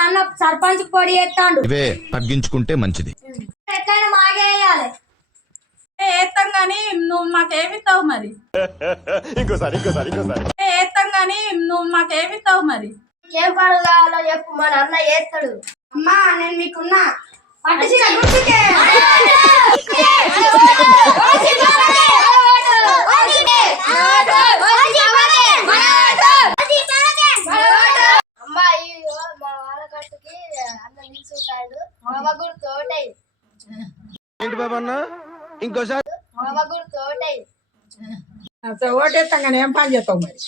నాన్న సర్పంచ్ పొడి చేస్తాడు. ఇవే తగ్గించుకుంటే మంచిది. ఎట్లయినా మాగేయాలి. ఏత్తం గాని నువ్వు మాకేమిస్తావు మరి? ఇంకోసారి ఏత్తం గాని నువ్వు మాకేమిస్తావు మరి? ఏం పనులు కావాలో చెప్పు, మా నాన్న చేస్తాడు. అమ్మా నేను మీకున్నా పట్టుచీర గుర్తుకే. అమ్మాయి మా వాళ్ళకట్టుకి అన్న నిల్చుంటాడు. మామ గుర్తు ఓటై. ఏంటి బాబా అన్న ఇంకోసారి మామ గుర్తు ఓటై. ఓటేస్తాం కానీ ఏం పని చేస్తావు మరి?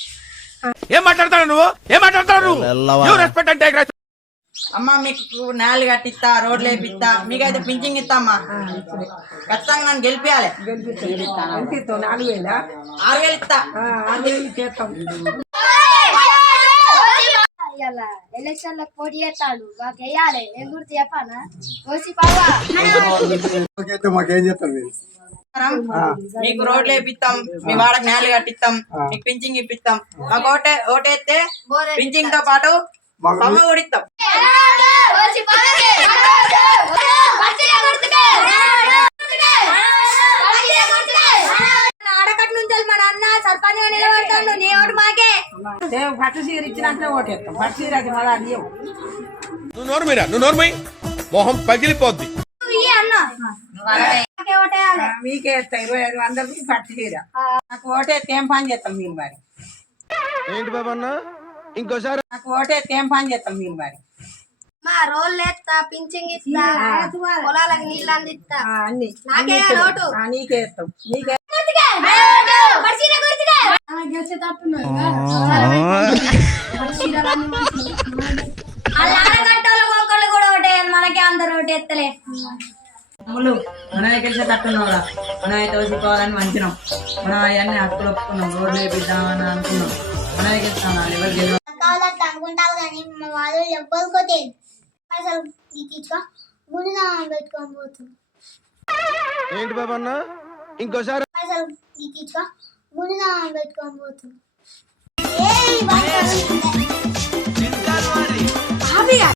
ఏం మాట్లాడతావు నువ్వు రెస్పెక్ట్ అంటే అమ్మ మీకు నాలుగు కట్టిస్తా, రోడ్లు వేపిస్తా, మీకైతే పింఛింగ్ ఇస్తా అమ్మా. ఖచ్చితంగా నన్ను గెలిపియాలి. గెలిపిస్తావు 4,000 6,000 ఇస్తా. 6,000 చేస్తాం. ఎలక్షన్ లో పోటీ చేస్తాడు, మాకు వేయాలి. ఏం గుర్తు చెప్పానా? కోసి పావా మాకేం చెప్తాను మీరు? మీకు రోడ్లు వేపిస్తాం, మీ వాడకు నాలుగు కట్టిస్తాం, మీకు పింఛింగ్ ఇప్పిస్తాం. మాకు ఓటేస్తే పింఛింగ్ తో పాటు పమ్మ కూడా ఇస్తాం. ఆడకట్టు నుంచి మా నాన్న సర్పంచ్ నిలబడతాడు. నీ ఓటు మాకే. పట్టు చీర ఇచ్చినట్లే ఓటేస్తాం. పట్టు చీర అది మళ్ళీ అది నువ్వు నోర్మై మొహం పగిలిపోద్ది. మీకే ఇస్తా 2,500 పట్టు చీర. నాకు ఓటేస్తే ఏం పని చేస్తాం మీరు మరి? ఏంటి బాబా అన్న ఇంకోసారి నాకు ఓటేస్తే ఏం పని చేస్తాం మీరు మరి? మా రోడ్లు ఎత్తా, పింఛింగ్ ఇస్తా, పొలాలకు నీళ్ళు అందిస్తా. అన్ని నాకే ఓటు. నీకే ఇస్తాం. నీకే కూడా ఓటేయాలి. మనకే అందరు ఓటేస్తలే. మనమే గెలిచే తట్టున్నావురా. మనం అయితే వచ్చుకోవాలని మంచినాం. మనం అవన్నీ హక్కులు ఒప్పుకున్నాం. రోడ్లు వేపిద్దామని అనుకున్నాం. మనమే గెలుస్తాం. ఎవరు గెలవ కావాలంటే అనుకుంటావు కానీ మా వాళ్ళు ఎవ్వరికోతే అసలు తీసుకో గుడిగా పెట్టుకొని పోతుంది. ఏంటి బాబా అన్న ఇంకోసారి అసలు తీసుకో గుడిగా పెట్టుకొని పోతుంది.